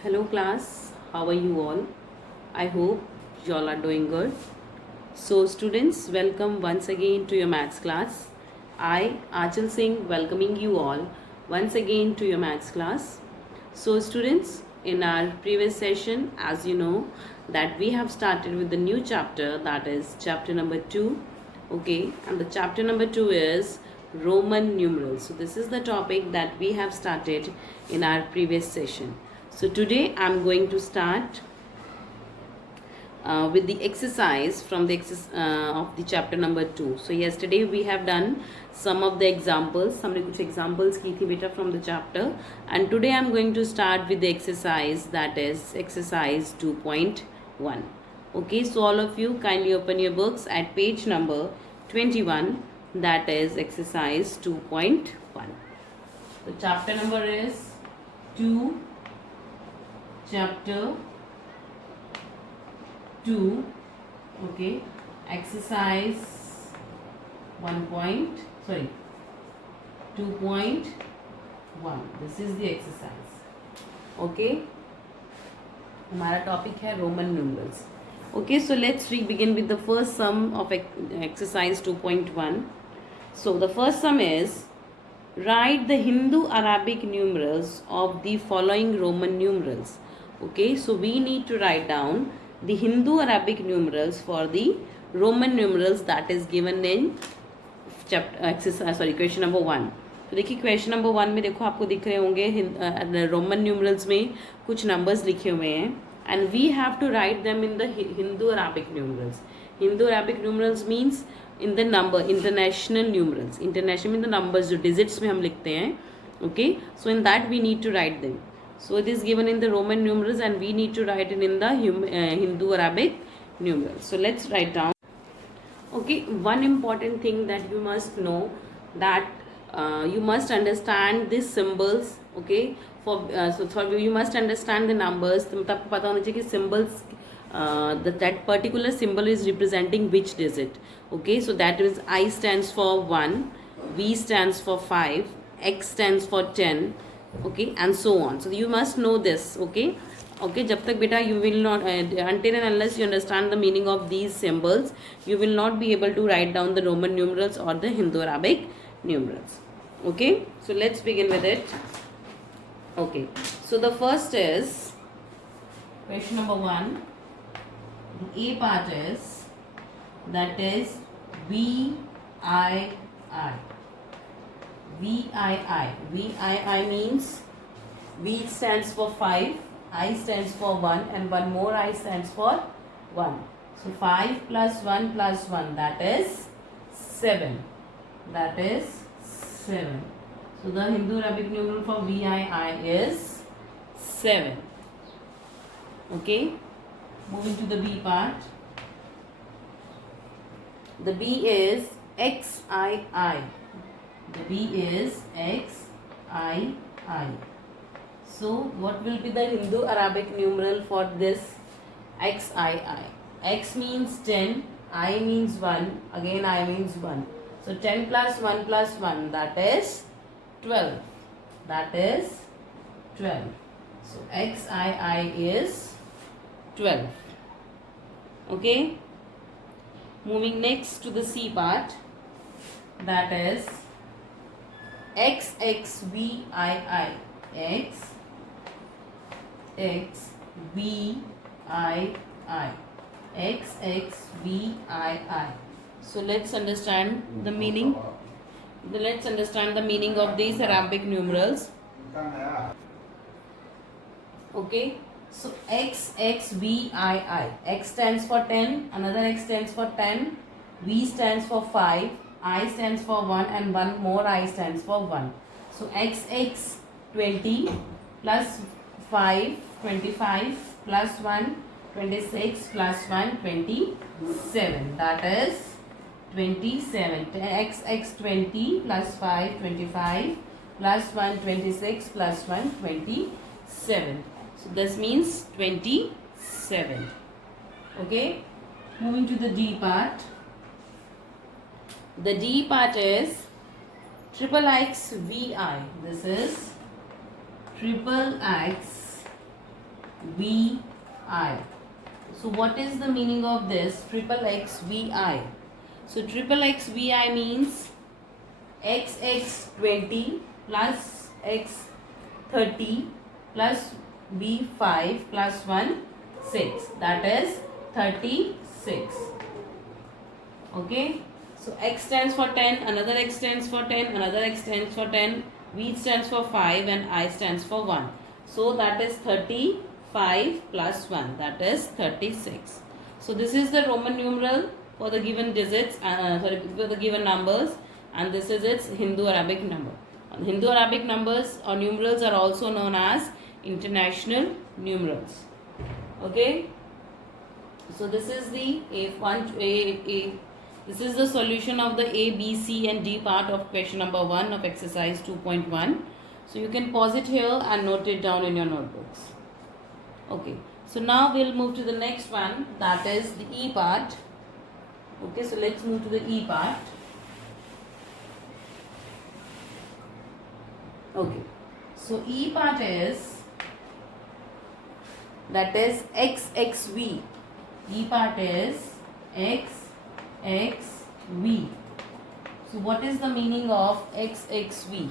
Hello class, how are you all? I hope you all are doing good. So students, welcome once again to your maths class. I, Achal Singh, welcoming you all once again to your maths class. So students, in our previous session, as you know, that we have started with the new chapter, that is chapter number 2. Okay, and the chapter number 2 is Roman numerals. So this is the topic that we have started in our previous session. So today I'm going to start with the exercise from the of the chapter number 2. So yesterday we have done some of the examples. हमने कुछ examples की थी बेटा from the chapter, and today I'm going to start with the exercise, that is exercise 2.1. Okay, so all of you kindly open your books at page number 21, that is exercise 2.1. The chapter number is 2, chapter 2. Okay, exercise 2.1. This is the exercise. Okay, हमारा topic है Roman numerals. Okay, so let's begin with the first sum of exercise 2.1. So the first sum is, write the Hindu Arabic numerals of the following Roman numerals. Okay, so we need to write down the Hindu Arabic numerals for the Roman numerals that is given in question number 1. तो देखिए question number 1 में देखो आपको दिख रहे होंगे Roman numerals में कुछ नंबर्स लिखे हुए हैं, and we have to write them in the Hindu Arabic numerals. Hindu Arabic numerals means in the number international numerals. International mean the numbers जो डिजिट्स में हम लिखते हैं. Okay, so in that we need to write them. So it is given in the Roman numerals and we need to write it in the Hindu Arabic numerals. So let's write down. Okay, one important thing that you must know, that you must understand these symbols. Okay, so you must understand the numbers. तो आपको पता होना चाहिए कि symbols that particular symbol is representing which digit. Okay, so that is I stands for 1, V stands for 5, X stands for 10. Okay, and so on. So you must know this. Okay, जब तक बेटा you will not until and unless you understand the meaning of these symbols, you will not be able to write down the Roman numerals or the Hindu Arabic numerals. Okay, so let's begin with it. Okay, so the first is question number 1. The A part is, that is VII. VII means V stands for 5, I stands for 1, and one more I stands for 1. So 5 plus 1 plus 1, that is 7. That is 7. So the Hindu Arabic numeral for VII is 7. Okay, moving to the B part. The B is XII. The B is XII. So what will be the Hindu Arabic numeral for this XII? X means 10, I means 1, again I means 1. So 10 plus 1 plus 1, that is 12. That is 12. So XII is 12. Okay. Moving next to the C part, that is XXVII. XXVII. XXVII. So let's understand the meaning. Let's understand the meaning of these Arabic numerals. Okay, so XXVII. X stands for 10, another X stands for 10, V stands for 5, I stands for 1, and one more I stands for 1. So XX 20 plus 5 25 plus 1 26 plus 1 27. That is 27. XX 20 plus 5 25 plus 1 26 plus 1 27. So this means 27. Okay, moving to the D part. The D part is triple X VI. This is triple X VI. So what is the meaning of this triple X VI? So triple X VI means XX 20 plus X 30 plus B5 plus 1 6, that is 36. Okay, so X stands for 10, another X stands for 10, another X stands for 10, V stands for 5 and I stands for 1. So that is 35 plus 1, that is 36. So this is the Roman numeral for the given digits, for the given numbers, and this is its Hindu-Arabic number. Hindu Arabic numbers or numerals are also known as international numerals. Okay, so this is the this is the solution of the A, B, C and D part of question number 1 of exercise 2.1. So you can pause it here and note it down in your notebooks. Okay, so now we'll move to the next one, that is the E part. Okay, so let's move to the E part. Okay, so E part is, that is XXV. E part is XXV. So what is the meaning of XXV?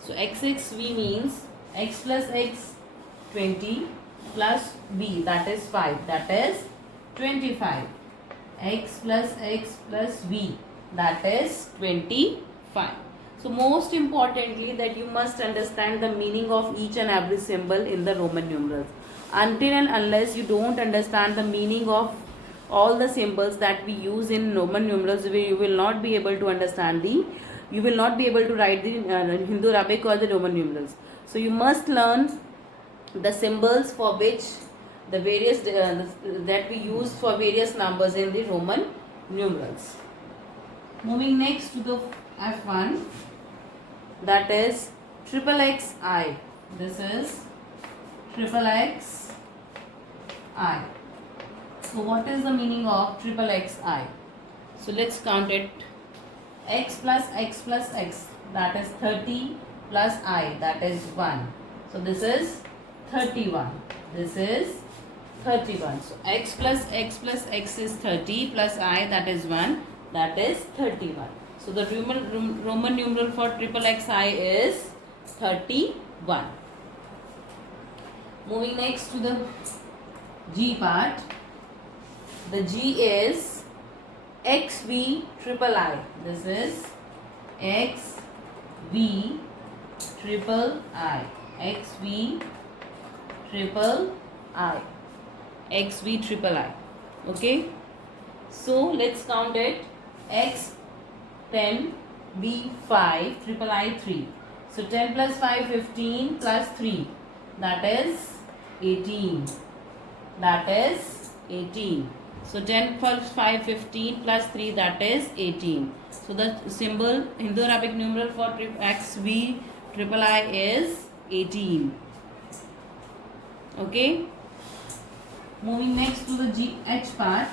So XXV means X plus X 20 plus B, that is 5, that is 25. X plus X plus V, that is 25. So most importantly, that you must understand the meaning of each and every symbol in the Roman numerals. Until and unless you don't understand the meaning of all the symbols that we use in Roman numerals, you will not be able to understand you will not be able to write the Hindu Arabic or the Roman numerals. So you must learn the symbols for which the various that we use for various numbers in the Roman numerals. Moving next to the F1, that is triple XI. This is triple XI. So what is the meaning of triple XI? So let's count it. X plus X plus X, that is 30 plus I, that is 1. So this is 31. This is 31. So X plus X plus X is 30 plus I, that is 1, that is 31. So the Roman numeral for triple XI is 31. Moving next to the G part. The G is XV triple I. This is XV triple I. XV triple I. XV triple I. Okay. So let's count it. X 10, B 5, triple I 3. So 10 plus 5, 15 plus 3. That is 18. That is 18. So 10 plus 5, 15 plus 3, that is 18. So the symbol Hindu Arabic numeral for XV triple I is 18. Okay. Moving next to the H part.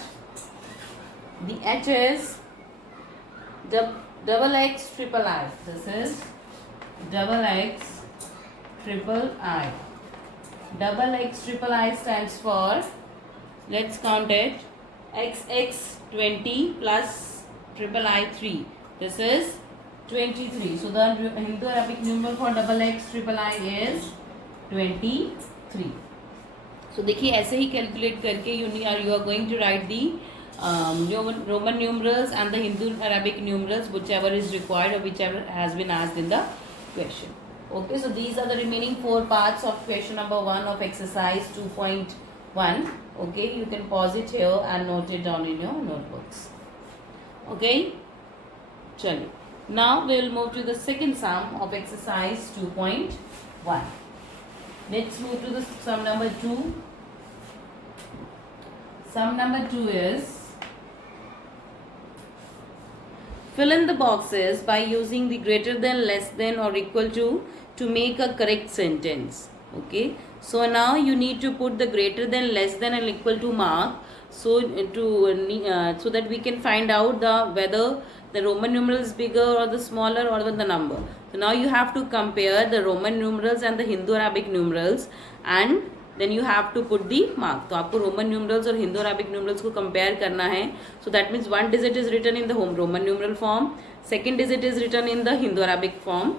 The H is double X triple I. This is double X triple I. Double X triple I stands for, let's count it, XX 20 plus triple I 3. This is 23. So the Hindu Arabic numeral for double X triple I is 23. So देखिए ऐसे ही calculate करके you are going to write the Roman numerals and the Hindu Arabic numerals, whichever is required or whichever has been asked in the question. Okay, so these are the remaining 4 parts of question number 1 of exercise 2.1. Okay, you can pause it here and note it down in your notebooks. Okay, chalo. Now we will move to the second sum of exercise 2.1. Let's move to the sum number 2. Sum number 2 is, fill in the boxes by using the greater than, less than or equal to make a correct sentence. Okay, so now you need to put the greater than, less than and equal to mark, so so that we can find out whether the Roman numeral is bigger or the smaller or the number. So now you have to compare the Roman numerals and the Hindu Arabic numerals and then you have to put the mark. तो आपको Roman numerals और Hindu Arabic numerals को compare करना है. So that means one digit is written in the home Roman numeral form, second digit is written in the Hindu Arabic form,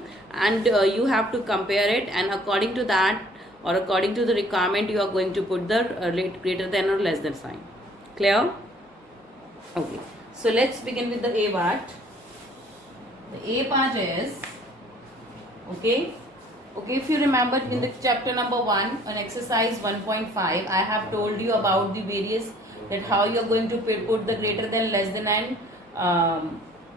and you have to compare it, and according to that or according to the requirement you are going to put the greater than or less than sign. Clear? Okay. So let's begin with the A part. The A part is, okay, if you remember in the chapter number 1 on exercise 1.5, I have told you about the various, that how you are going to put the greater than, less than and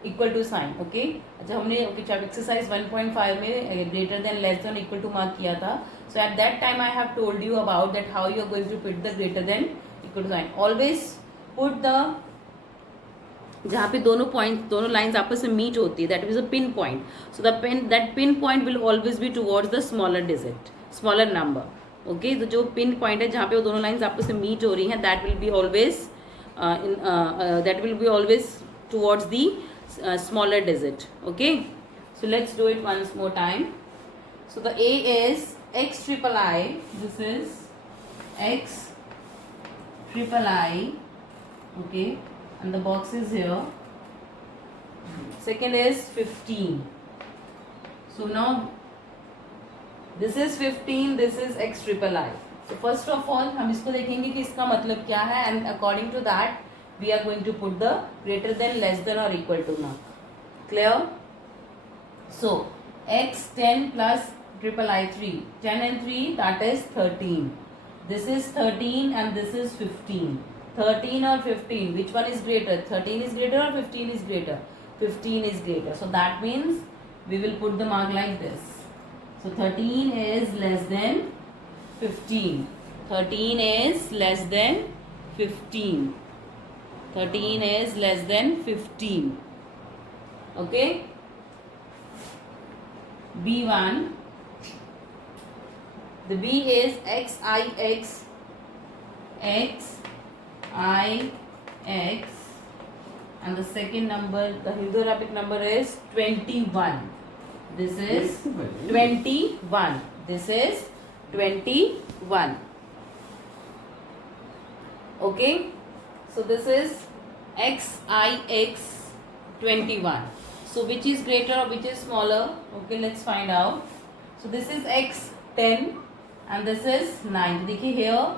equal to sign. Okay, अच्छा हमने exercise 1.5 में greater than, less than, equal to mark किया था. So at that time I have told you about that how you are going to put the greater than, equal to sign. Always put the, जहाँ पे दोनों point, दोनों lines आपस में meet होती है, that is a pin point. So that pin point will always be towards the smaller digit, smaller number. Okay, तो जो पिन पॉइंट है जहाँ पे वो दोनों लाइंस आपस में मीट हो रही हैं, that will be always towards the smaller digit. Okay, so let's do it once more time. So the A is X triple I. This is X triple I. Okay, and the box is here. Second is 15. So now this is 15, this is X triple I. So first of all हम इसको देखेंगे कि इसका मतलब क्या है, and according to that we are going to put the greater than, less than or equal to mark. Clear? So X 10 plus triple I 3, 10 and 3, that is 13. This is 13 and this is 15. 13 or 15, which one is greater? 13 is greater or 15 is greater? 15 is greater. So that means we will put the mark like this. So 13 is less than 15. 13 is less than 15. 13 is less than 15. Okay? B1. The B is XIX, XIX, and the second number, the Hindu Arabic number is 21. This is 21. This is 21. Okay, so this is XIX 21. So which is greater or which is smaller? Okay, let's find out. So this is X 10 and this is 9. देखिए here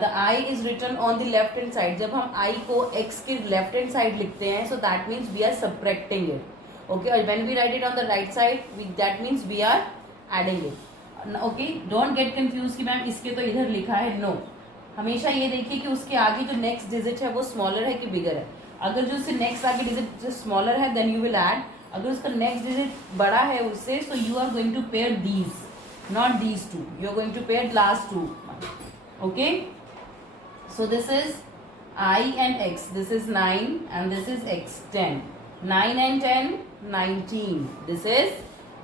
the I is written on the left hand side. जब हम I को X के left hand side लिखते हैं, so that means we are subtracting it. Okay, और when we write it on the right side, that means we are adding it. Okay, don't get confused कि ma'am इसके तो इधर लिखा है. No, हमेशा ये देखिए कि उसके आगे जो नेक्स्ट डिजिट है वो स्मॉलर है कि बिगर है. अगर जो उससे नेक्स्ट आगे डिजिट जो स्मॉलर है देन यू विल ऐड. अगर उसका नेक्स्ट डिजिट बड़ा है उससे, so you are going to pair these, not these two, you are going to pair last two. Okay, so this is I and X, this is 9 and this is X 10. 9 and 10, 19. This is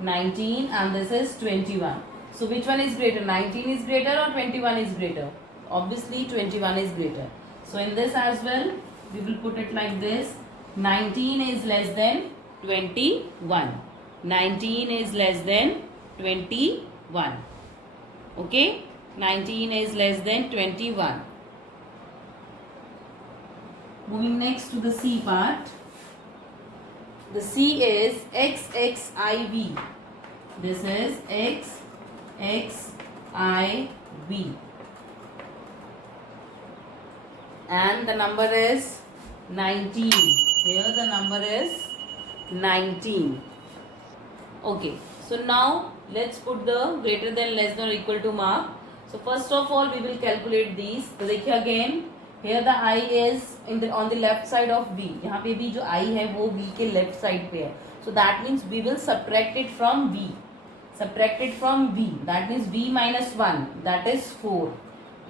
19 and this is 21. So which one is greater? 19 is greater or 21 is greater? Obviously 21 is greater. So in this as well we will put it like this. 19 is less than 21. 19 is less than 21. Okay, 19 is less than 21. Moving next to the C part. The C is XXIV. This is XXIV. And the number is 19. Here the number is 19. Okay, so now let's put the greater than, less than or equal to mark. So first of all we will calculate these. तो देखिए again here the I is on the left side of V. यहाँ पे भी जो I है वो V के left side पे है. So that means we will subtract it from V. Subtract it from V. That means V minus 1. That is 4.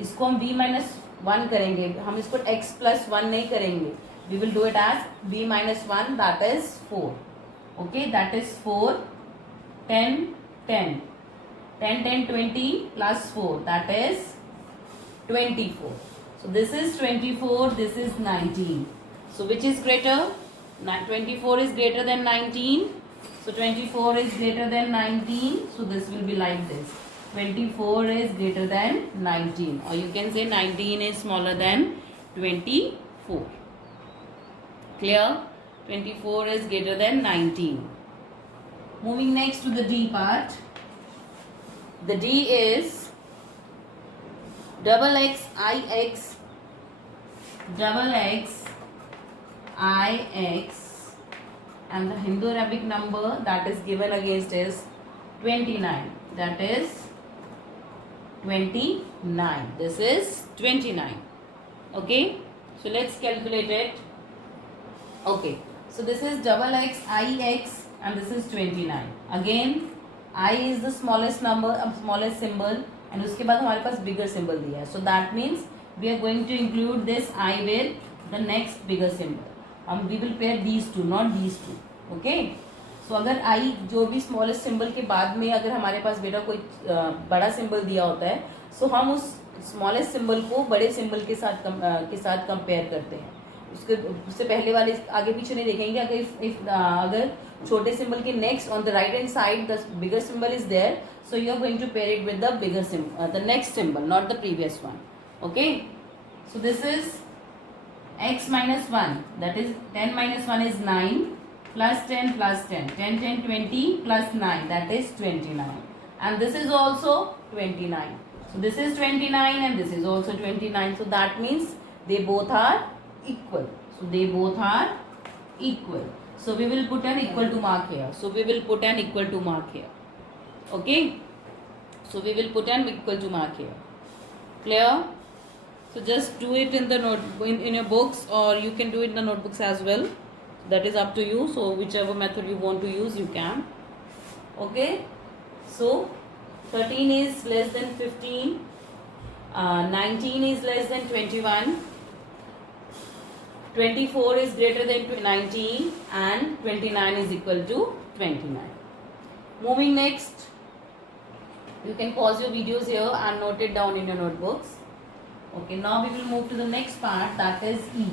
इसको हम V minus 1 करेंगे. हम इसको X plus 1 नहीं करेंगे. We will do it as V minus 1. That is 4. Okay, that is 4. 10, 10. 10, 10, 20 plus 4. That is 24. So this is 24. This is 19. So which is greater? 24 is greater than 19. So 24 is greater than 19. So this will be like this. 24 is greater than 19, or you can say 19 is smaller than 24. Clear? 24 is greater than 19. Moving next to the D part. The D is double x ix and the Hindu Arabic number that is given against is 29. That is 29. This is 29. Okay, so let's calculate it. Okay, so this is double x ix and this is 29. Again, I is the smallest number, smallest symbol, and उसके बाद हमारे पास bigger symbol दिया है. So that means we are going to include this I with the next bigger symbol. We will pair these two, not these two. Okay. So अगर I जो भी smallest symbol के बाद में अगर हमारे पास बेटा कोई बड़ा symbol दिया होता है, so हम उस smallest symbol को बड़े symbol के साथ compare करते हैं. उससे पहले वाले आगे पीछे नहीं देखेंगे. अगर छोटे सिंबल के next on the right hand side the bigger symbol is there, so you are going to pair it with the bigger symbol, the next symbol, not the previous one. Okay, so this is x minus 1, that is 10 minus 1 is 9 plus 10 plus 10, 10 10 20 plus 9, that is 29, and this is also 29. So this is 29 and this is also 29, so that means they both are equal. So they both are equal. So we will put an equal to mark here. So we will put an equal to mark here. Okay. So we will put an equal to mark here. Clear? So just do it in the in your books, or you can do it in the notebooks as well. That is up to you. So whichever method you want to use, you can. Okay. So 13 is less than 15. 19 is less than 21. 24 is greater than 19 and 29 is equal to 29. Moving next, you can pause your videos here and note it down in your notebooks. Okay, now we will move to the next part, that is E.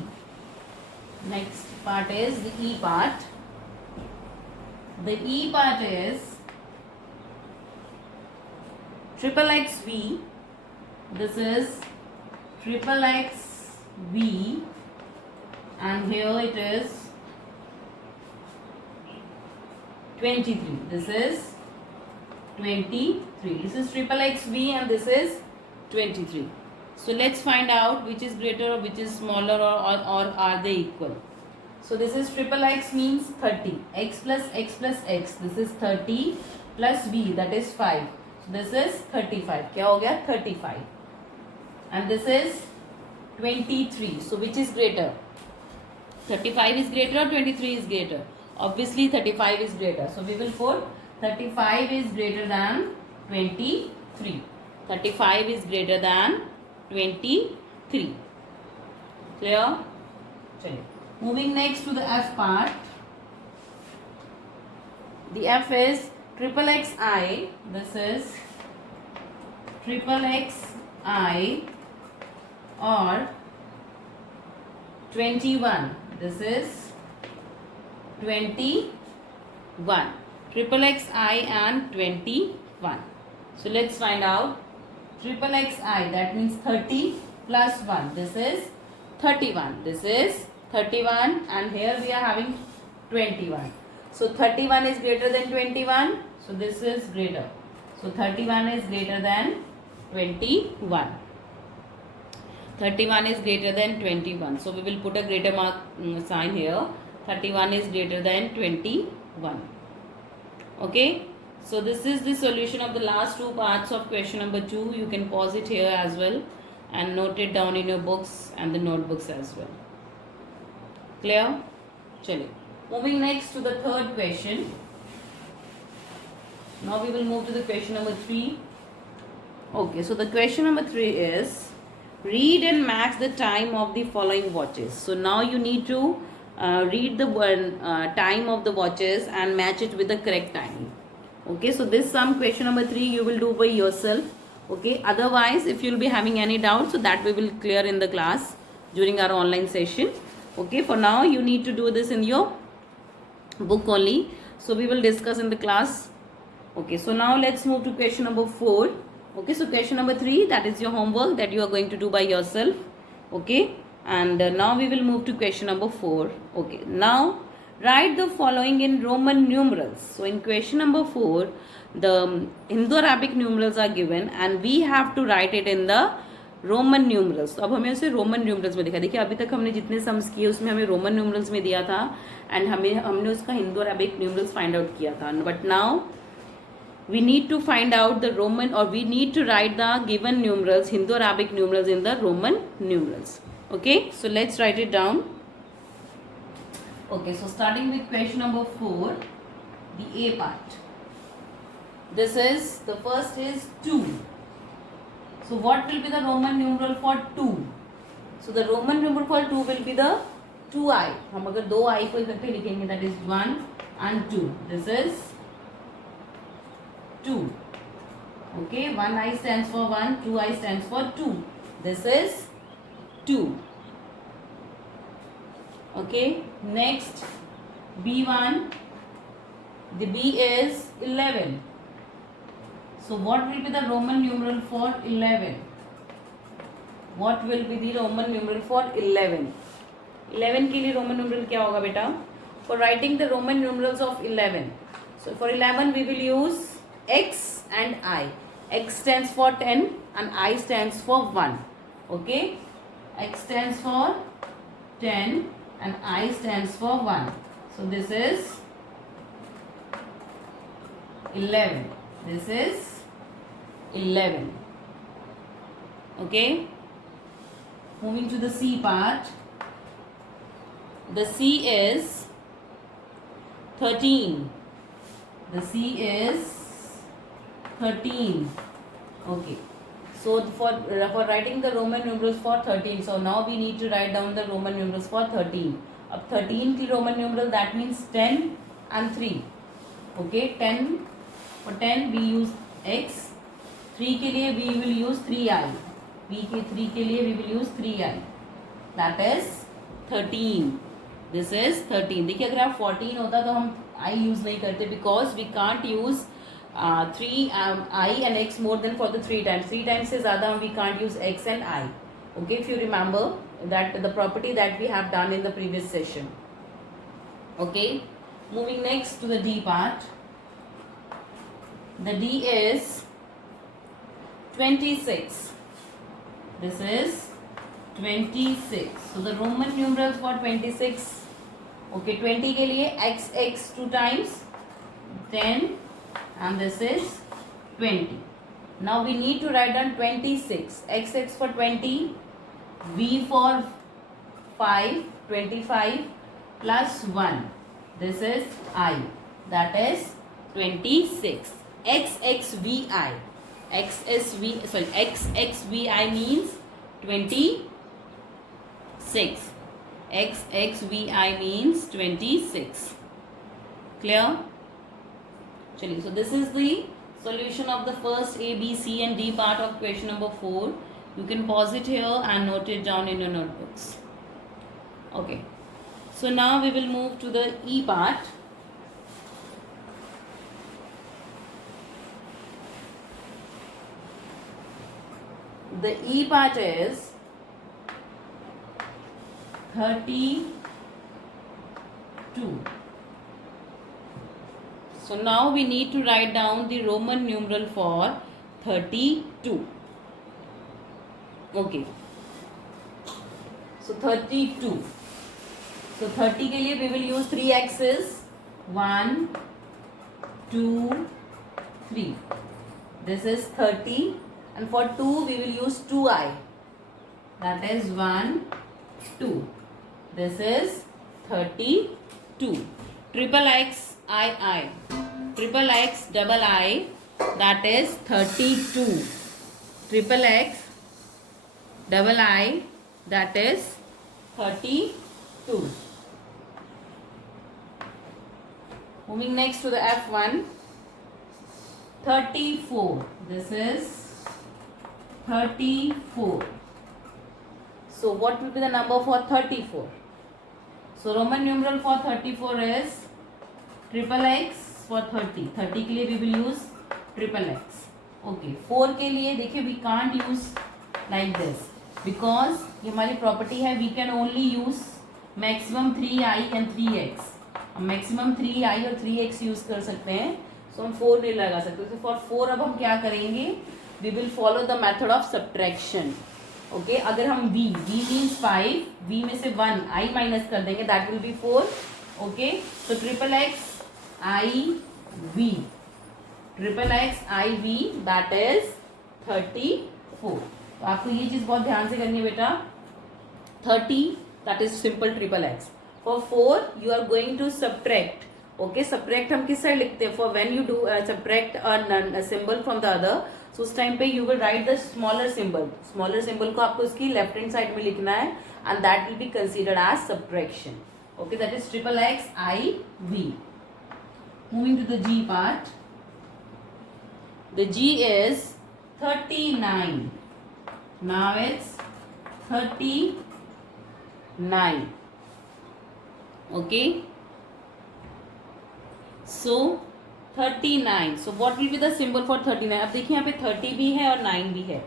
Next part is the E part. The E part is triple XV. This is triple XV. And here it is 23. This is 23. This is triple XV and this is 23. So let's find out which is greater or which is smaller, or are they equal. So this is triple X means 30. X plus X plus X. This is 30 plus V, that is 5. So this is 35. क्या हो गया? 35. And this is 23. So which is greater? 35 is greater or 23 is greater? Obviously 35 is greater. So we will put 35 is greater than 23. 35 is greater than 23. Clear? Chaliye. Moving next to the F part. The F is triple XI. This is triple XI or 21. This is 21. Triple XI and 21. So let's find out. Triple XI, that means 30 plus 1. This is 31. This is 31 and here we are having 21. So 31 is greater than 21. So this is greater. So 31 is greater than 21. 31 is greater than 21. So we will put a greater mark sign here. 31 is greater than 21. Okay. So this is the solution of the last two parts of question number 2. You can pause it here as well and note it down in your books and the notebooks as well. Clear? Chaliye. Moving next to the third question. Now we will move to the question number 3. Okay, so the question number 3 is read and match the time of the following watches. So now you need to read the time of the watches and match it with the correct time. Okay, so this sum question number 3 you will do by yourself. Okay, otherwise if you will be having any doubt, so that we will clear in the class during our online session. Okay, for now you need to do this in your book only. So we will discuss in the class. Okay, so now let's move to question number 4. Okay, so question number 3, that is your homework that you are going to do by yourself. Okay, and now we will move to question number 4. Okay, now write the following in Roman numerals. So in question number 4, the Indo-Arabic numerals are given and we have to write it in the Roman numerals. तो अब हमें उसे Roman numerals में दिखा. देखिए अभी तक हमने जितने सम्स किए उसमें हमें रोमन न्यूमरल्स में दिया था एंड हमने उसका Hindu Arabic numerals find out किया था. But now we need to find out the Roman, or we need to write the given numerals, Hindu-Arabic numerals in the Roman numerals. Okay, so let's write it down. Okay, so starting with question number 4, the A part. This is, the first is 2. So what will be the Roman numeral for 2? So the Roman numeral for 2 will be the 2i. हम अगर 2i को इकट्ठे लिखेंगे, that is 1 and 2. This is 2. Okay, 1i stands for 1, 2i stands for 2. This is 2. Okay, next B1, the B is 11. So what will be the Roman numeral for 11? What will be the Roman numeral for 11? 11 के लिए Roman numeral क्या होगा बेटा? For writing the Roman numerals of 11. So for 11 we will use x and I. X stands for 10 and I stands for 1. Okay, x stands for 10 and I stands for 1. So this is 11. This is 11. Okay, moving to the C part. The C is 13. The C is 13. Okay, so for writing the Roman numerals for 13, so now we need to write down the Roman numerals for 13. अब 13 की Roman numeral, that means 10 and 3. Okay, 10, for 10 we use x, 3 के लिए we will use 3i, b के 3 के लिए we will use 3i, that is 13. This is 13. देखिए अगर आप 14 होता तो हम i use नहीं करते, because we can't use 3 I and x more than for the 3 times. 3 times से ज़्यादा we can't use x and I. Okay, if you remember that the property that we have done in the previous session. Okay, moving next to the D part. The D is 26. This is 26. So the Roman numerals for 26. Okay, 20 के लिए x 2 times 10. And this is 20. Now we need to write down 26. X for 20, V for 5, 25 plus 1. This is I. That is 26. XXVI. XXVI means 26. XXVI means 26. Clear? चलिए, so this is the solution of the first A, B, C and D part of question number 4. You can pause it here and note it down in your notebooks. Okay, so now we will move to the E part. The E part is 32. So now we need to write down the Roman numeral for 32. Okay, so 32. So 30 के लिए we will use 3 x's. 1, 2, 3. This is 30. And for 2 we will use 2i. That is 1, 2. This is 32. Triple x I. Triple x double I, that is 32. Triple x double I, that is 32. Moving next to the F1. 34. This is 34. So what will be the number for 34? So Roman numeral for 34 is triple x for 30. 30 के लिए we will use triple x. Okay 4 के लिए देखिए we can't use like this because ये हमारी property है, we can only use maximum 3i and 3x। हम maximum 3i और 3x यूज कर सकते हैं, सो हम 4 नहीं लगा सकते। तो फॉर 4 अब हम क्या करेंगे, we will follow the method of subtraction. Okay अगर हम v मीन्स 5, v में से 1 i माइनस कर देंगे, दैट विल बी 4। ओके तो triple X I V, triple X I V that is 34। तो आपको ये चीज बहुत ध्यान से करनी है बेटा। 30 that is simple triple X. For 4 you are going to subtract. Okay subtract हम किस साइड लिखते हैं, for when you do subtract a symbol from the other, so उस टाइम पे you will write the smaller symbol. Smaller symbol को आपको इसकी left hand side में लिखना है and that will be considered as subtraction. Okay that is triple X I V. Moving to the G part, the g is 39. Now it's 39. Okay so 39, so what will be the symbol for 39? अब देखिए यहाँ पे 30 भी है और 9 भी है।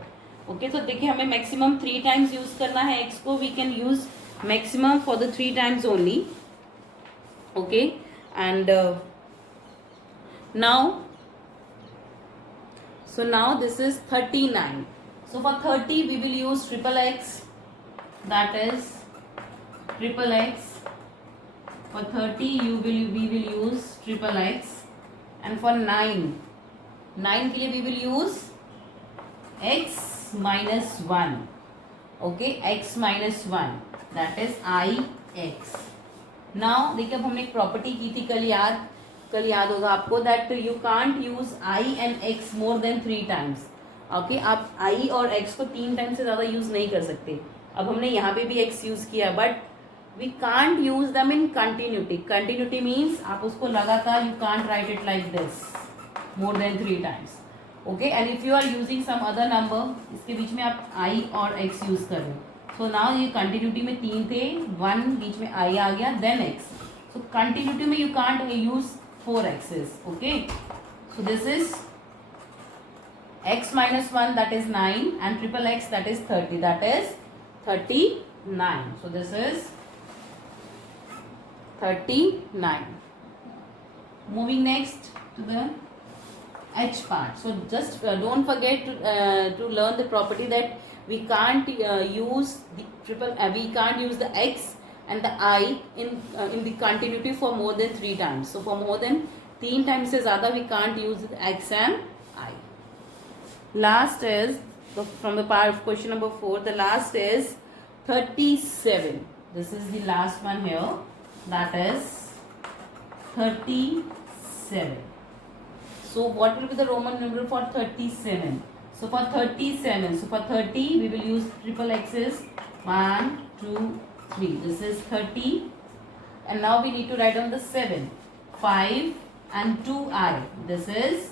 Okay तो देखिए हमें मैक्सिमम 3 टाइम्स यूज करना है x को, we can use maximum for the 3 times only. Okay and now so now this is 39. So for 30 we will use triple x, that is triple x. For 30 we will use triple x, and for 9 के लिए we will use x minus 1. Okay x minus 1 that is I x. Now देखिए अब हमने एक property की थी कल याद होगा आपको, that you can't use I and x more than 3 times. Okay आप आई और एक्स को 3 टाइम से ज़्यादा यूज नहीं कर सकते। अब हमने यहाँ पे भी एक्स यूज किया, but we can't use them in continuity. Continuity means आप उसको लगातार, you can't write it like this more than 3 times. Okay and if you are using some other number, इसके बीच में आप आई और एक्स यूज कर रहे हो, सो नाउ ये कंटिन्यूटी में 3 थे, 1 बीच में आई आ गया, देन एक्स। सो कंटिन्यूटी में you can't use 4 x's. Okay so this is x minus 1 that is 9 and triple x that is 30, that is 39. So this is 39. Moving next to the h part. So just don't forget to learn the property that we can't use the we can't use the x and the I in the continuity for more than 3 times. So for more than 3 times से ज़्यादा we can't use x and I. Last is from the part of question number 4. The last is 37. This is the last one here. That is 37. So what will be the Roman numeral for 37? So for 37, so for 30 we will use triple x's 1, 2, 3. This is 30 and now we need to write down the 7, 5 and 2i. This is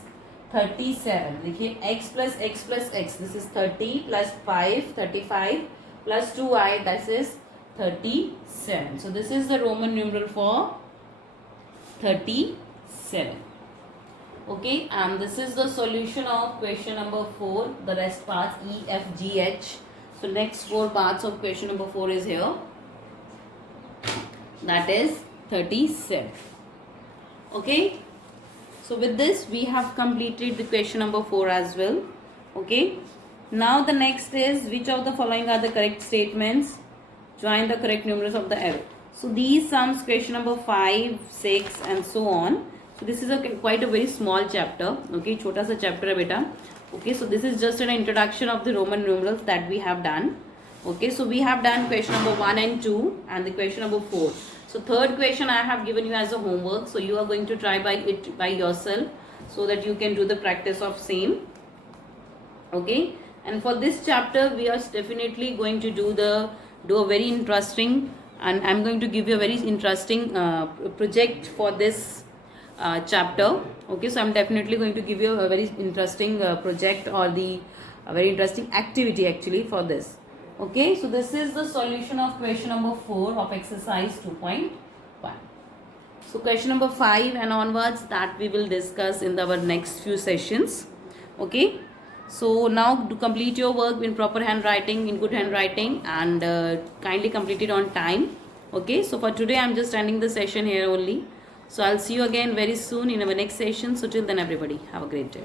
37. देखिए x plus x plus x. This is 30 plus 5, 35 plus 2i. This is 37. So this is the Roman numeral for 37. Okay and this is the solution of question number 4. The rest parts E, F, G, H. So next 4 parts of question number 4 is here. That is 37. Okay so with this we have completed the question number 4 as well. Okay now the next is, which of the following are the correct statements? Join the correct numerals of the arrow. So these sums, question number 5, 6 and so on. So this is quite a very small chapter. Okay छोटा सा chapter है बेटा. Okay so this is just an introduction of the Roman numerals that we have done. Okay so we have done question number 1 and 2 and the question number 4. So third question I have given you as a homework, so you are going to try by yourself so that you can do the practice of same. Okay and for this chapter we are definitely going to do a very interesting, and I'm going to give you a very interesting project for this chapter. Okay so I'm definitely going to give you a very interesting project or a very interesting activity actually for this. Okay so this is the solution of question number 4 of exercise 2.1. So question number 5 and onwards, that we will discuss in our next few sessions. Okay So now to complete your work in proper handwriting, in good handwriting, and kindly complete it on time. Okay, so for today I'm just ending the session here only. So I'll see you again very soon in our next session. So till then everybody have a great day.